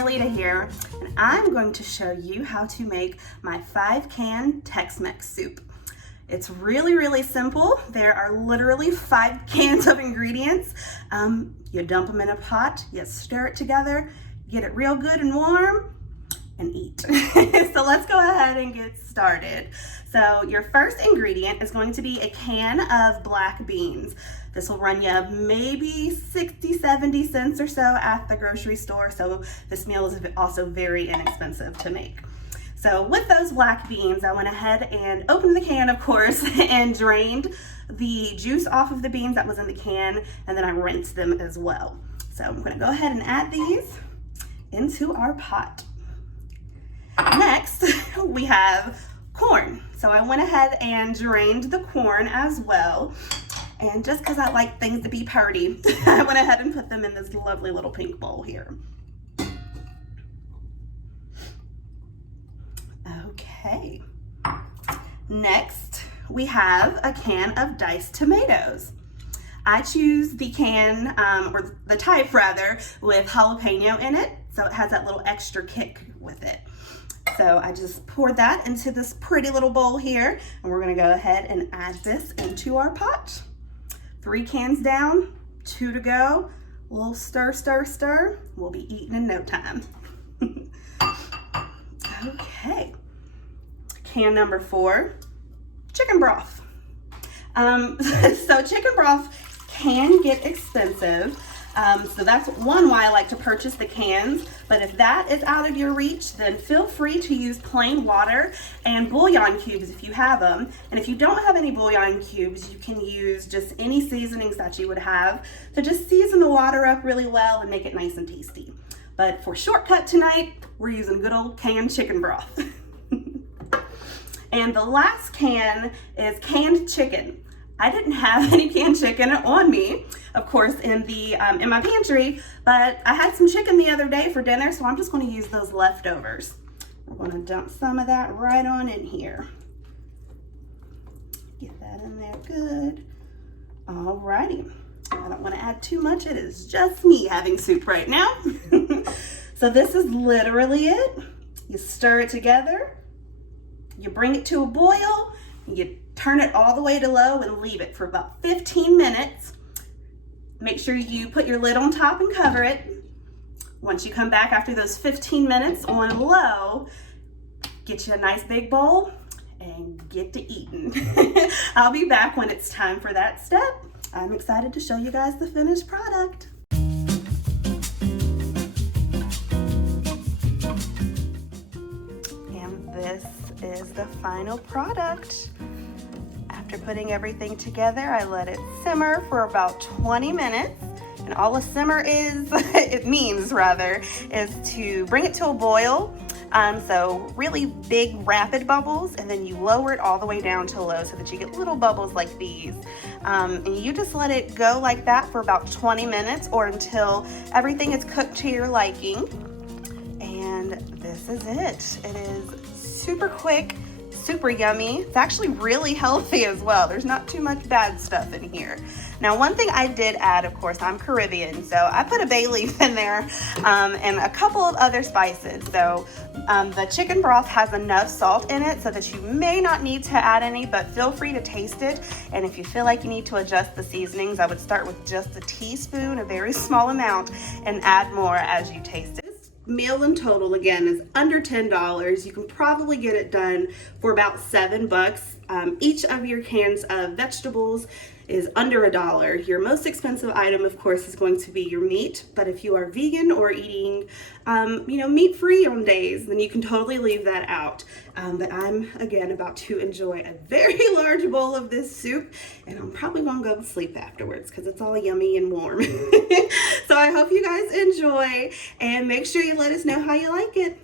Marlita here, and I'm going to show you how to make my 5-can Tex-Mex soup. It's really simple. There are literally 5 cans of ingredients. You dump them in a pot, you stir it together, get it real good and warm, and eat. So let's go ahead and get started. So your first ingredient is going to be a can of black beans. This will run you maybe 60-70 cents or so at the grocery store. So this meal is also very inexpensive to make. So with those black beans, I went ahead and opened the can, of course, and drained the juice off of the beans that was in the can, and then I rinsed them as well. So I'm gonna go ahead and add these into our pot. Next, we have corn. So I went ahead and drained the corn as well. And just because I like things to be pretty, I went ahead and put them in this lovely little pink bowl here. Okay. Next, we have a can of diced tomatoes. I choose the can, or the type rather, with jalapeno in it, so it has that little extra kick with it. So I just poured that into this pretty little bowl here, and we're gonna go ahead and add this into our pot. 3 cans down, 2 to go. A little stir. We'll be eating in no time. Okay. Can number 4, chicken broth. So chicken broth can get expensive. So that's one why I like to purchase the cans, but if that is out of your reach, then feel free to use plain water and bouillon cubes if you have them. And if you don't have any bouillon cubes, you can use just any seasonings that you would have to just season the water up really well and make it nice and tasty. But for shortcut tonight, we're using good old canned chicken broth. And the last can is canned chicken. I didn't have any canned chicken on me, of course, in my pantry, but I had some chicken the other day for dinner, so I'm just going to use those leftovers. We're going to dump some of that right on in here. Get that in there good. Alrighty. I don't want to add too much. It is just me having soup right now. So this is literally it. You stir it together. You bring it to a boil. You turn it all the way to low and leave it for about 15 minutes. Make sure you put your lid on top and cover it. Once you come back after those 15 minutes on low, get you a nice big bowl and get to eating. I'll be back when it's time for that step. I'm excited to show you guys the finished product. And this is the final product. After putting everything together, I let it simmer for about 20 minutes. And all a simmer is, is to bring it to a boil. So really big rapid bubbles, and then you lower it all the way down to low so that you get little bubbles like these. And you just let it go like that for about 20 minutes or until everything is cooked to your liking. And this is it. It is super quick, super yummy. It's actually really healthy as well. There's not too much bad stuff in here. Now, one thing I did add, of course, I'm Caribbean, so I put a bay leaf in there and a couple of other spices. So the chicken broth has enough salt in it so that you may not need to add any, but feel free to taste it. And if you feel like you need to adjust the seasonings, I would start with just a teaspoon, a very small amount, and add more as you taste it. Meal in total, again, is under $10. You can probably get it done for about $7. Each of your cans of vegetables is under $1. Your most expensive item, of course, is going to be your meat. But if you are vegan or eating, meat-free on days, then you can totally leave that out. But I'm, again, about to enjoy a very large bowl of this soup, and I'm probably gonna go to sleep afterwards because it's all yummy and warm. So I hope you guys enjoy, and make sure you let us know how you like it.